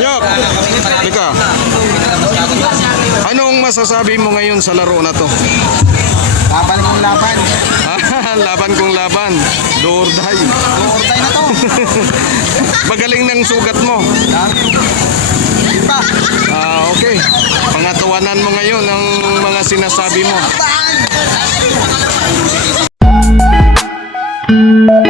Yok, Lika. Anong masasabi mo ngayon sa laro na to? Laban kong laban. Ah, laban kong laban. Doorday. Doorday na to. Magaling ng sugat mo. Iba. Ah, okay. Pangatawanan mo ngayon ang mga sinasabi mo. Thank you.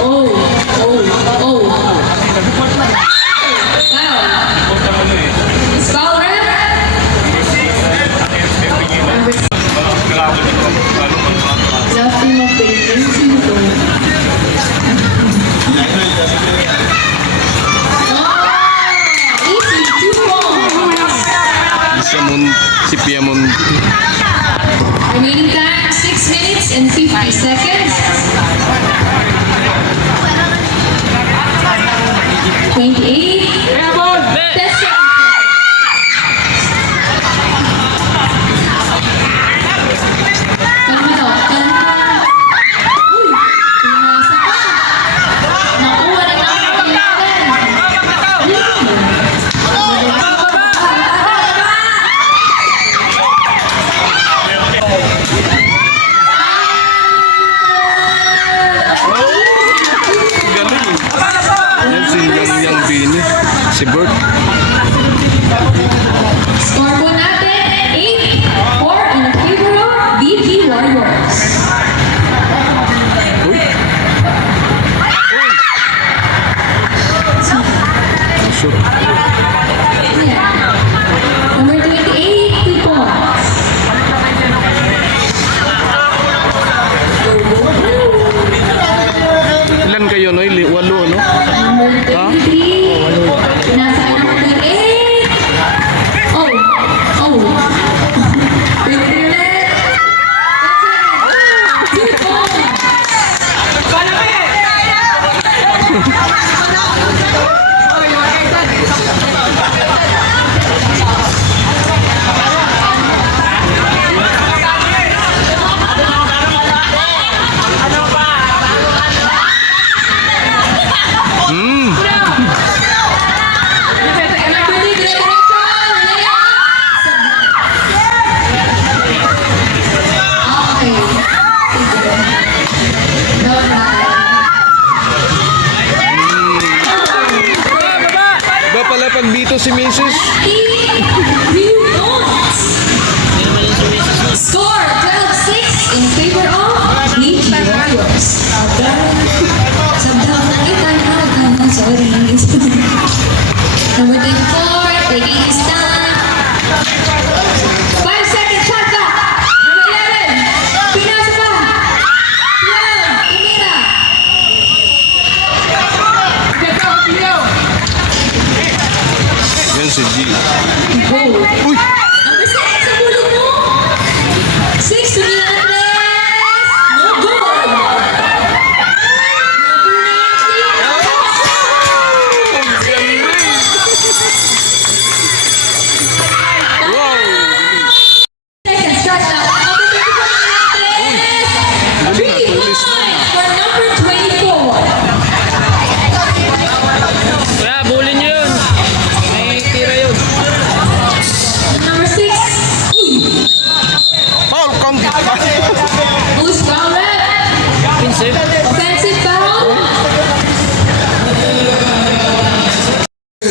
oh, oh, oh. Si Piamon. five seconds.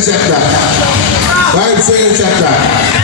second chapter. Bible second chapter.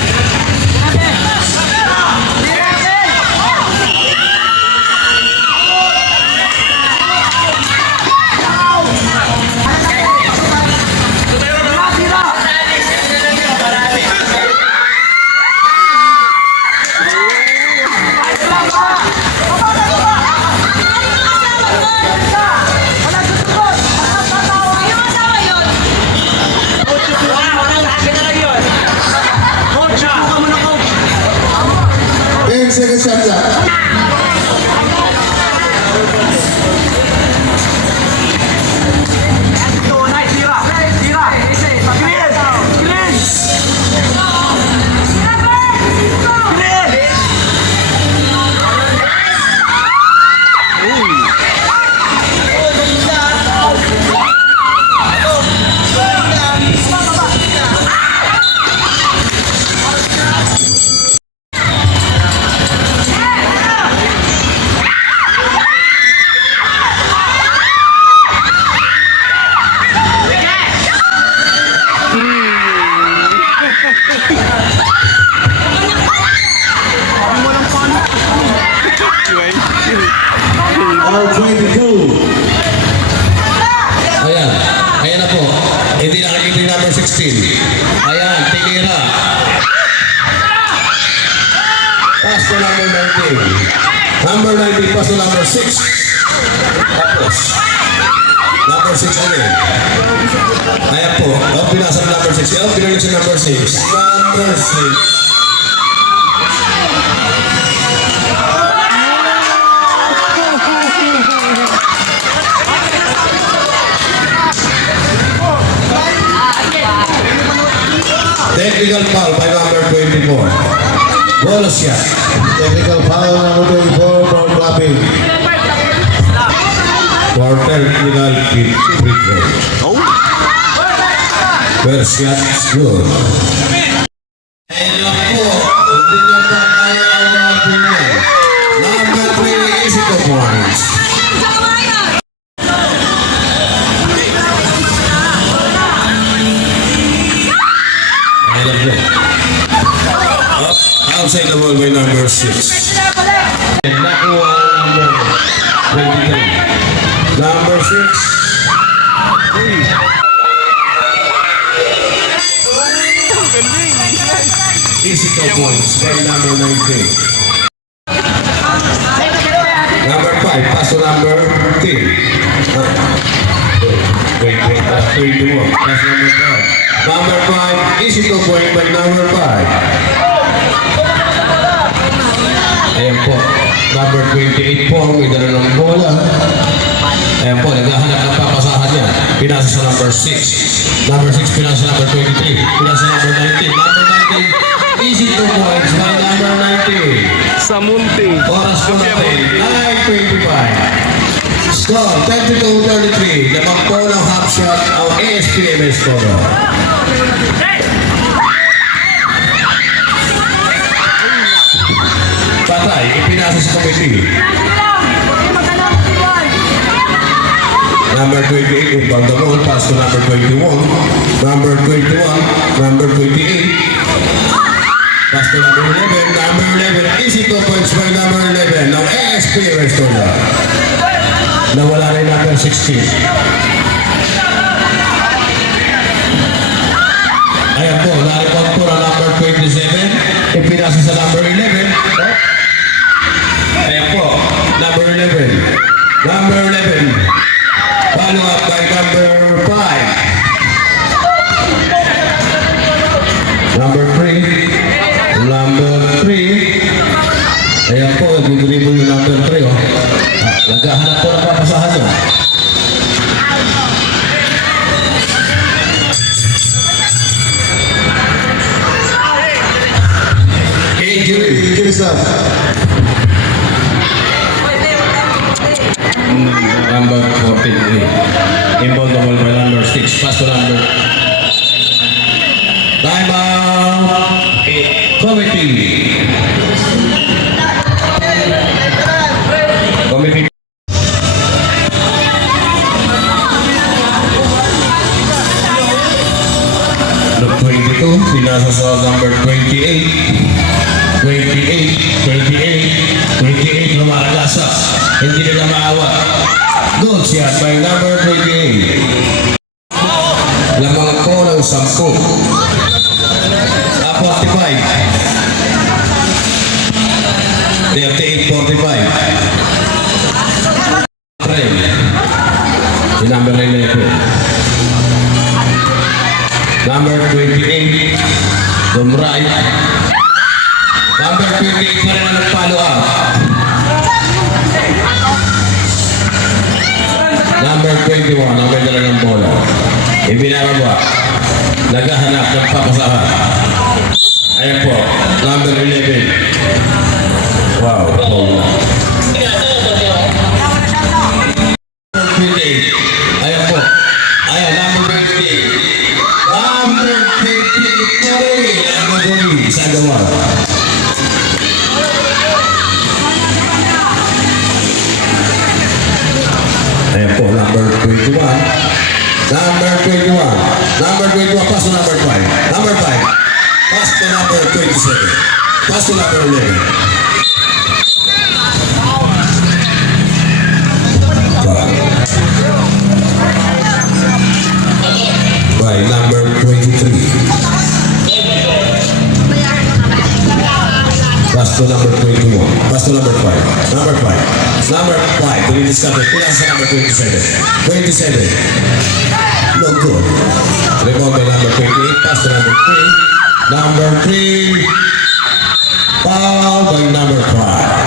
6 ulit. Ayan po. Oh, pinasa ng number 6. Oh, pinalik sa number 6. Number 6. Technical foul by number 24. Bonus shot. Technical foul number 24 For technical free throw. First shot, good. Ayun po, hindi. Number 3 is ito points. Outside the ball by number 6. And nakuha ang number 23. Number 6. Easy two points by number 19. Number 5, pass to number 10. Wait, wait, uh, 21. Pass number 5. Number 5, easy point by number 5. Ayan po. Number 28 po, may dala ng bola. Ayan po, naghahanap ng papasahan niya. Pinasa sa number 6. Number 6, pinasa sa number 23. Pinasa sa number 19. Number 19, easy two points by number 19. Sa munting. Oras ko natin, 9.25. Score, 22-33. Lamang po ng half shot ang ASPMS score. Patay, ipinasa sa committee. Number 28, inbound the ball, pass to number 21. Number 21, number 28. Pass to number 11, number 11. Easy two points by number 11. Now, ASP Restola. Nawala rin number 16. Ayan po, naripot po na number 27. Ipinasa sa number 11. Oh. Ayan po, number 11. Number 11. Follow up by number 5. Number 3. Number 3. Ayan po, nag-dribble yung number 3. Oh. Stop. Number 43. Inbound the ball by number 6. Pass to number. Time out. Committee. Ng 10. Ah, 45. 38, 45. Try. Si number 11. Number 28. From right. Number 28 pa rin ang follow up. Number 21, ang may dala ng bola. Ibinababa. Naghahanap ng papasahan. Ayan po, number 11. Wow. bola. Number 28. Ayan po. Ayan, number 28. Number 28 pa rin. Ang gagawin sa gawa. Number 21, pass to number 5. Number 5. Pass to number 27. Pass to number 11. By number 23. Pass to number 21. Pass to number 5. Number 5. Number 5. Tuloy discover. Kulang sa number 27. 27. Good. Rebound by number 28. Pass number 3. Number 3. Foul by number 5.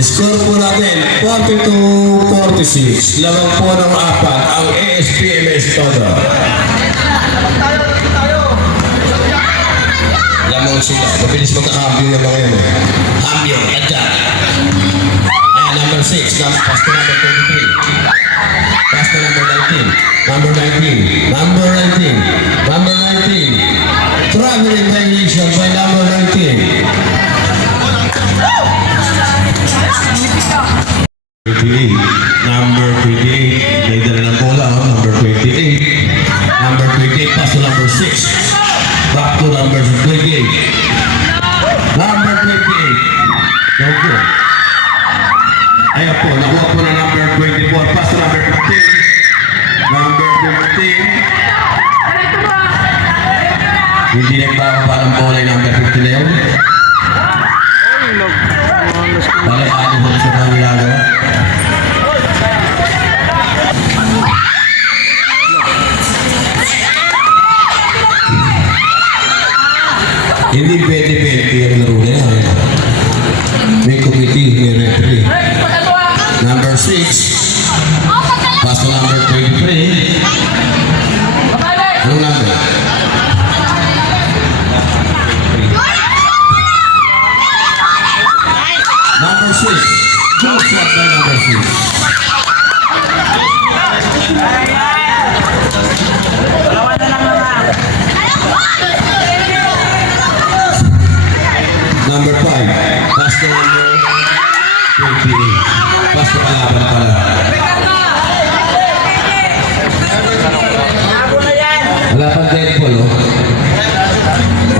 Score po natin, 42-46. Lamang po ng apat ang ASPMS Todo. Lamang sila. Mabilis magkakambyo yung mga yun. Cambio, adya. Ayan, number 6. Num pass to number 23. Pass to number 19. Number 19. Number 19. Number 19. Traveling violation by number 19. 28. Number 28. May dala ng bola. oh. Number 28. Number 28. Pass to number 6. Back number 28. Number 28. Go good. Ayan po. Nakuha po na number 24. Pass to number 15. Number 15. Hindi parang bola yung number 15 na yun. sini. Basta kalaban pala. Wala pang deadpool, oh.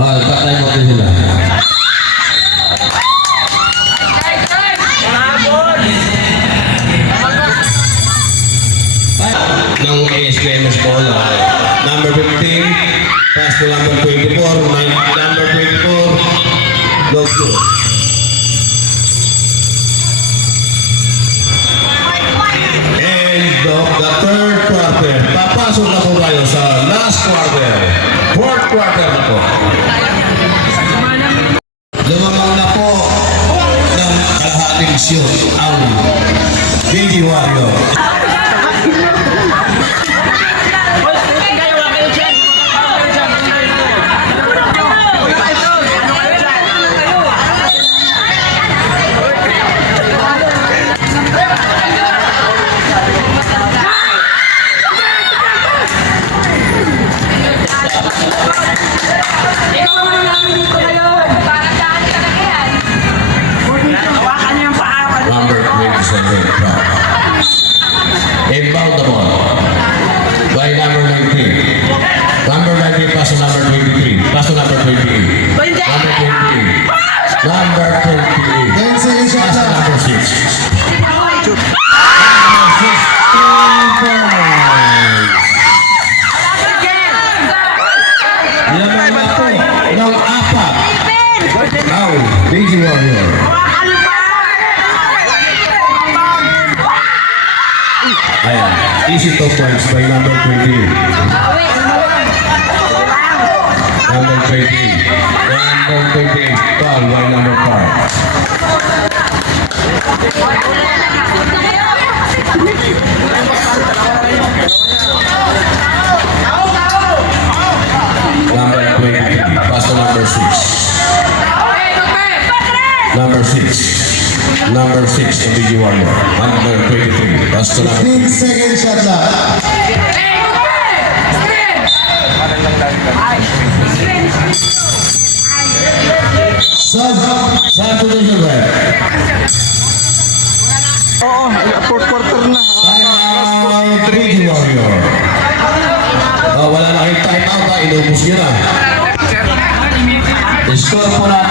Oh, tatay mo ko sila. ng ASQMS Number 15, pass to number 24, number 24, love Ayan. Easy two points by number 20. Number 20. Number 28. Foul by number 5. Number 23. Pass to number 6. Number 6. Number 6 of BG Warrior. Number 23. Pass to number 15 seconds shot clock. Sub. Subdivision rep. Oo, ay, fourth quarter na. Time BG Warrior. Oh, wala na kayong time out ha. Inubos nyo na. Score po natin,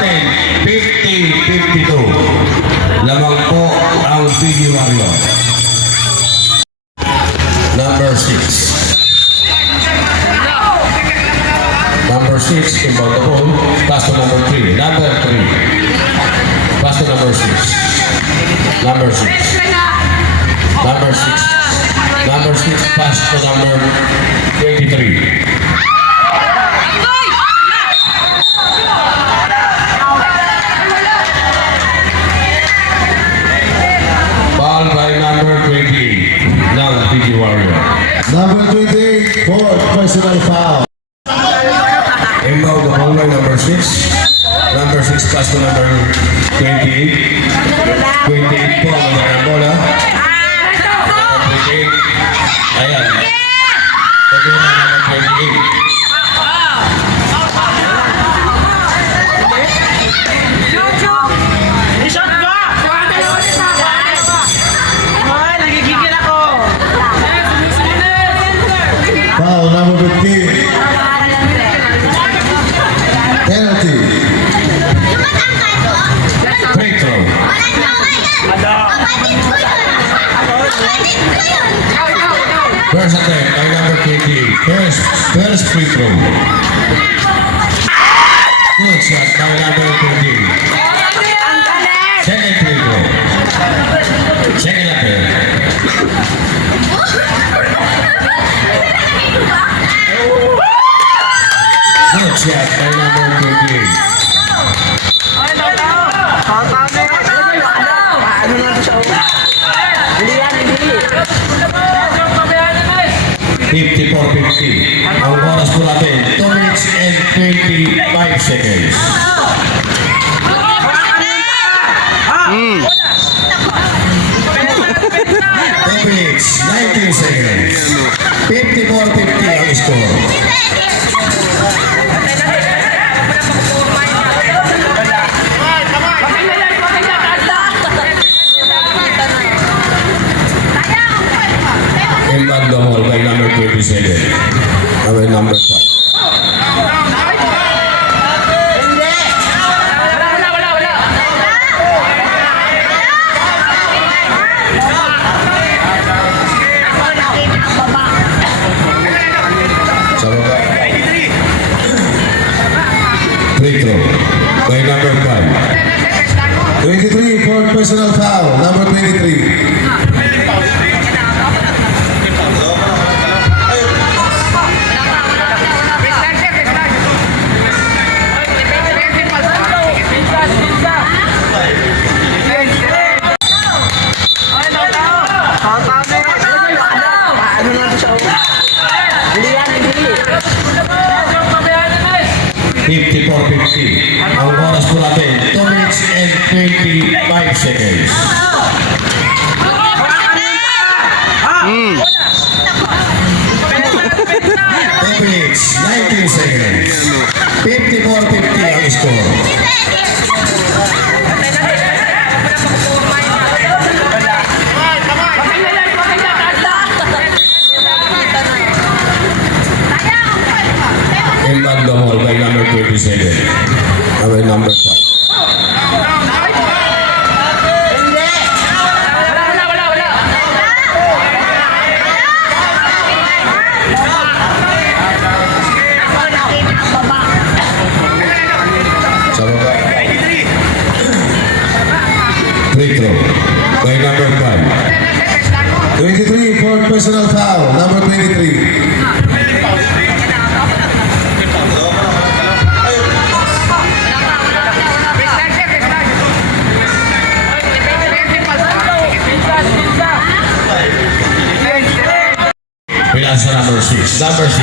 sa number 6. Number 6.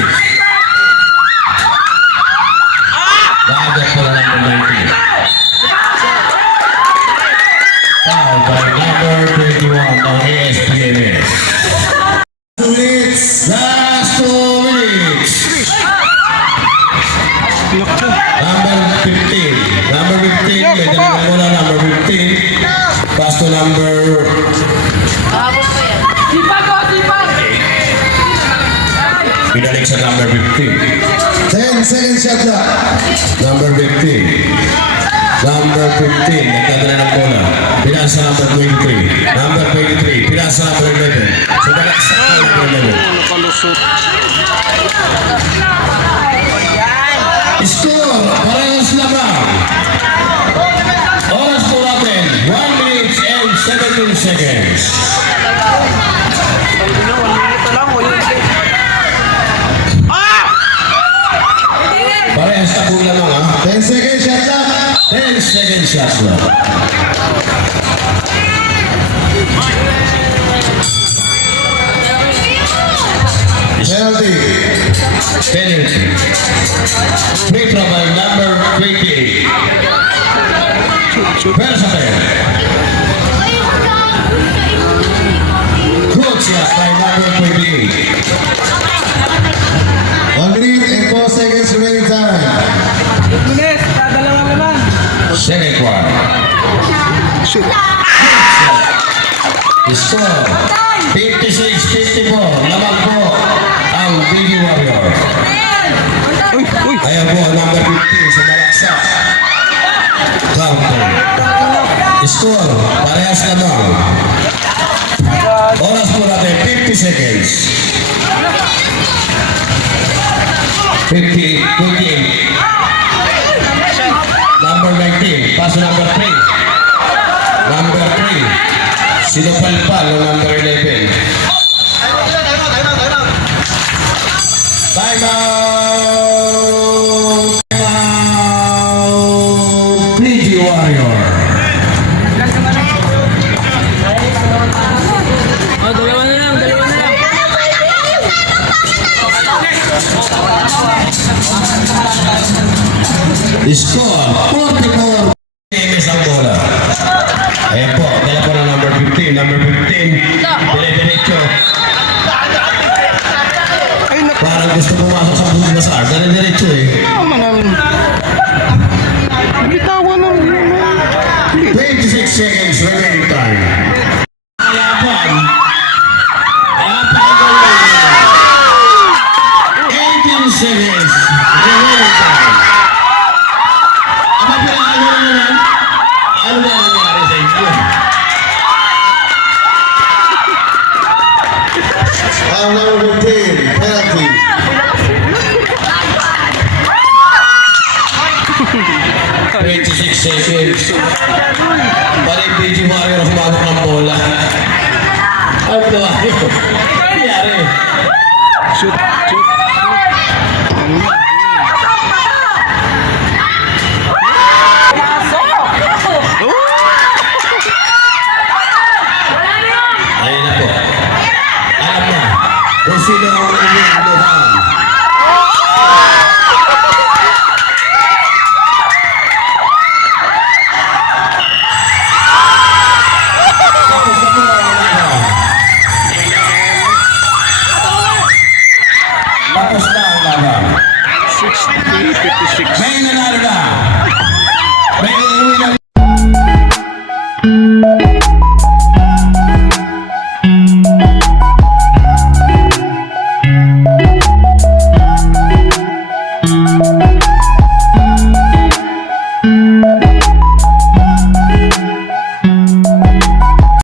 Naagap pala ng number 19. Now, by number 21 ng ASP. Shakla. Number 15. Number 15, the ng bola. Pirasa number 23. Number 23, Pirasa number 11. So, balik sa number 11. Nakalusot. Seconds. penalty. Free from number 20. mo, number 15, sa Balaksak. Counter. Score, parehas na daw. Oras po 50 seconds. 50, 50. Number 19, paso number 3. Number 3, sinupalpal o number 11. score 44 MS Angola. Ayan po, dala po ng number 15, number 15.